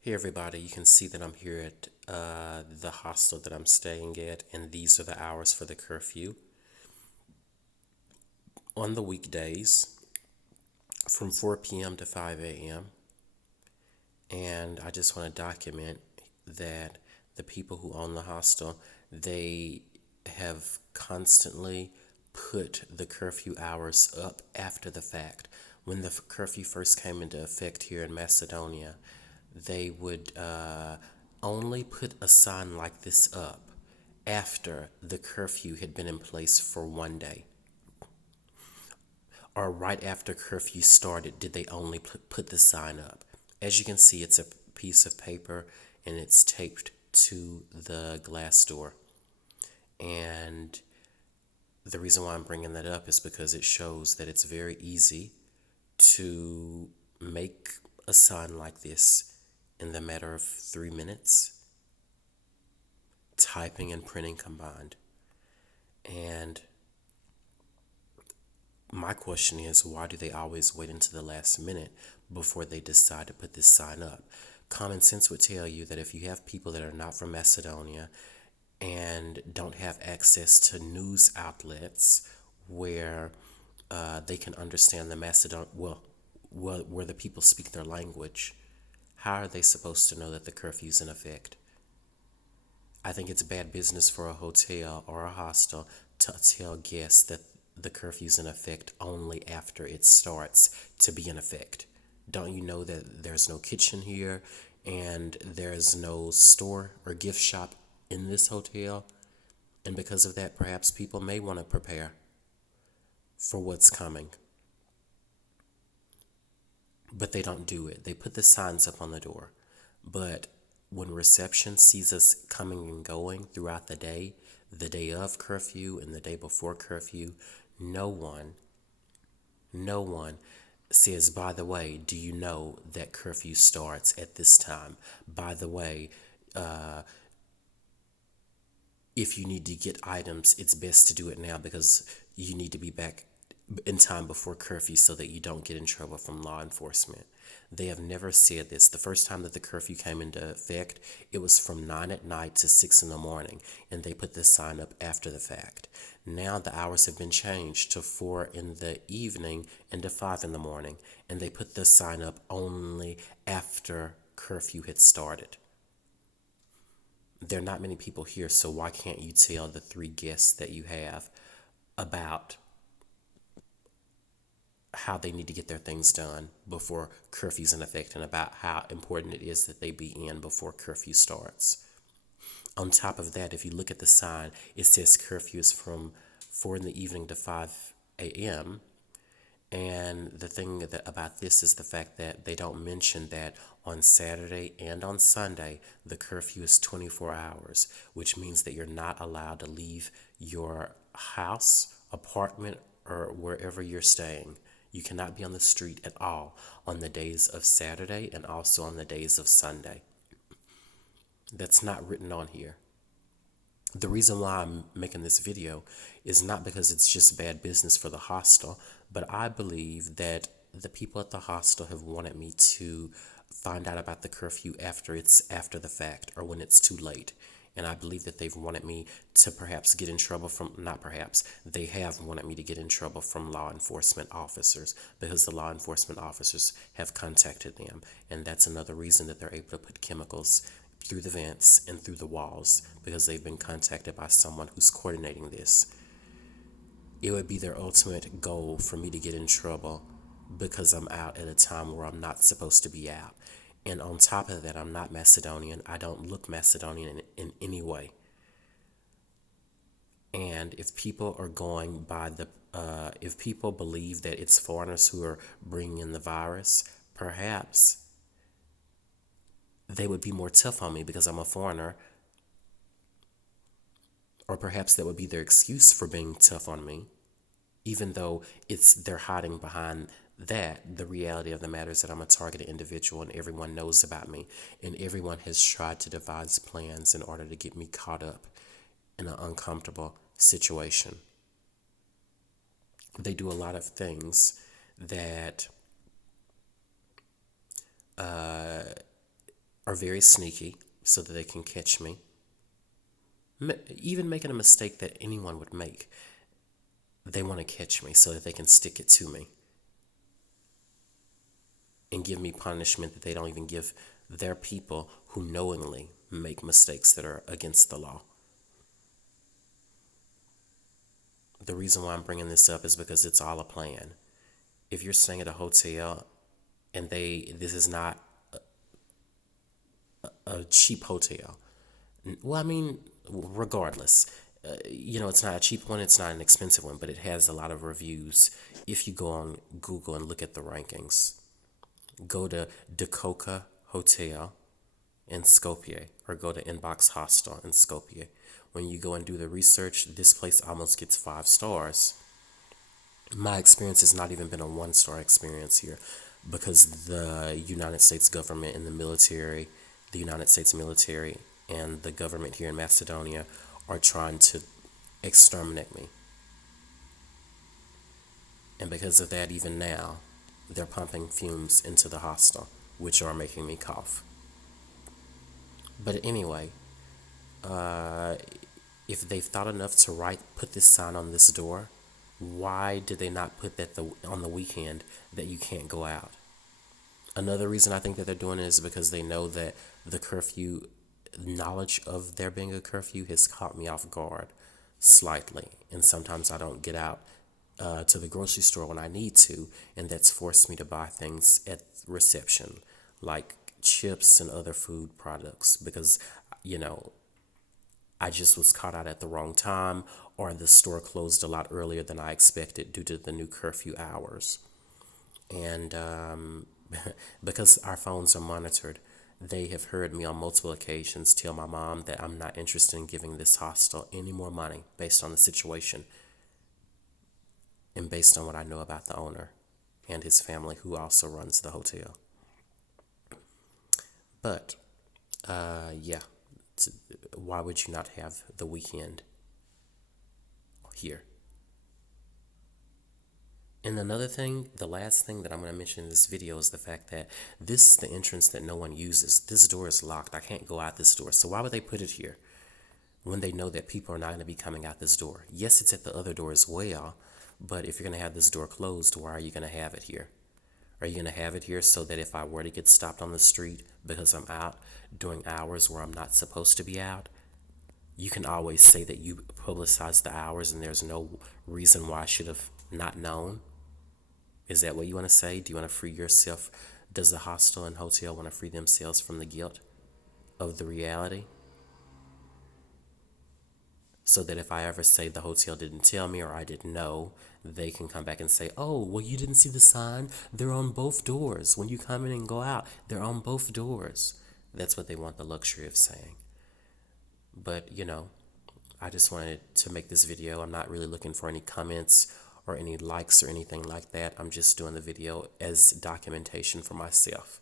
Hey everybody, you can see that I'm here at the hostel that I'm staying at, and these are the hours for the curfew. On the weekdays, from 4 p.m. to 5 a.m., and I just want to document that the people who own the hostel, they have constantly put the curfew hours up after the fact. When the curfew first came into effect here in Macedonia, they would only put a sign like this up after the curfew had been in place for one day, or right after curfew started did they only put the sign up. As you can see, it's a piece of paper and it's taped to the glass door. And the reason why I'm bringing that up is because it shows that it's very easy to make a sign like this in the matter of 3 minutes, typing and printing combined. And my question is, why do they always wait until the last minute before they decide to put this sign up? Common sense would tell you that if you have people that are not from Macedonia and don't have access to news outlets where they can understand the where the people speak their language, how are they supposed to know that the curfew's in effect? I think it's bad business for a hotel or a hostel to tell guests that the curfew's in effect only after it starts to be in effect. Don't you know that there's no kitchen here and there's no store or gift shop in this hotel? And because of that, perhaps people may want to prepare for what's coming. But they don't do it. They put the signs up on the door. But when reception sees us coming and going throughout the day of curfew and the day before curfew, no one, no one says, by the way, do you know that curfew starts at this time? By the way, if you need to get items, it's best to do it now because you need to be back in time before curfew so that you don't get in trouble from law enforcement. They have never said this. The first time that the curfew came into effect, it was from 9 at night to 6 in the morning, and they put this sign up after the fact. Now the hours have been changed to 4 in the evening and to 5 in the morning, and they put the sign up only after curfew had started. There are not many people here, so why can't you tell the three guests that you have about how they need to get their things done before curfew's in effect and about how important it is that they be in before curfew starts? On top of that, if you look at the sign, it says curfew is from 4 in the evening to 5 a.m. And the thing about this is the fact that they don't mention that on Saturday and on Sunday, the curfew is 24 hours, which means that you're not allowed to leave your house, apartment, or wherever you're staying. You cannot be on the street at all on the days of Saturday and also on the days of Sunday. That's not written on here. The reason why I'm making this video is not because it's just bad business for the hostel, but I believe that the people at the hostel have wanted me to find out about the curfew after the fact or when it's too late. And I believe that they've wanted me to perhaps get in trouble from, not perhaps, they have wanted me to get in trouble from law enforcement officers because the law enforcement officers have contacted them. And that's another reason that they're able to put chemicals through the vents and through the walls because they've been contacted by someone who's coordinating this. It would be their ultimate goal for me to get in trouble because I'm out at a time where I'm not supposed to be out. And on top of that, I'm not Macedonian. I don't look Macedonian in any way. And if people are going by if people believe that it's foreigners who are bringing in the virus, perhaps they would be more tough on me because I'm a foreigner. Or perhaps that would be their excuse for being tough on me, even though they're hiding behind that. The reality of the matter is that I'm a targeted individual and everyone knows about me, and everyone has tried to devise plans in order to get me caught up in an uncomfortable situation. They do a lot of things that are very sneaky so that they can catch me. Even making a mistake that anyone would make, they want to catch me so that they can stick it to me and give me punishment that they don't even give their people who knowingly make mistakes that are against the law. The reason why I'm bringing this up is because it's all a plan. If you're staying at a hotel and this is not a cheap hotel, well, I mean, regardless, it's not a cheap one, it's not an expensive one, but it has a lot of reviews. If you go on Google and look at the rankings, go to Skopje Hotel in Skopje or go to Inbox Hostel in Skopje. When you go and do the research, this place almost gets 5 stars. My experience has not even been a 1-star experience here because the United States government and the United States military and the government here in Macedonia are trying to exterminate me. And because of that, even now, they're pumping fumes into the hostel, which are making me cough. But anyway, if they've thought enough to put this sign on this door, why did they not put that on the weekend that you can't go out? Another reason I think that they're doing it is because they know that the curfew, knowledge of there being a curfew has caught me off guard slightly. And sometimes I don't get out to the grocery store when I need to, and that's forced me to buy things at reception, like chips and other food products, because, I just was caught out at the wrong time, or the store closed a lot earlier than I expected due to the new curfew hours. And because our phones are monitored, they have heard me on multiple occasions tell my mom that I'm not interested in giving this hostel any more money based on the situation and based on what I know about the owner and his family, who also runs the hotel. But, why would you not have the weekend here? And another thing, the last thing that I'm going to mention in this video is the fact that this is the entrance that no one uses. This door is locked. I can't go out this door. So why would they put it here when they know that people are not going to be coming out this door? Yes, it's at the other door as well, but if you're going to have this door closed, why are you going to have it here? Are you going to have it here so that if I were to get stopped on the street because I'm out during hours where I'm not supposed to be out, you can always say that you publicized the hours and there's no reason why I should have not known? Is that what you want to say? Do you want to free yourself? Does the hostel and hotel want to free themselves from the guilt of the reality? So that if I ever say the hotel didn't tell me or I didn't know, they can come back and say, oh, well, you didn't see the sign? They're on both doors. When you come in and go out, they're on both doors. That's what they want the luxury of saying. But, I just wanted to make this video. I'm not really looking for any comments or any likes or anything like that. I'm just doing the video as documentation for myself.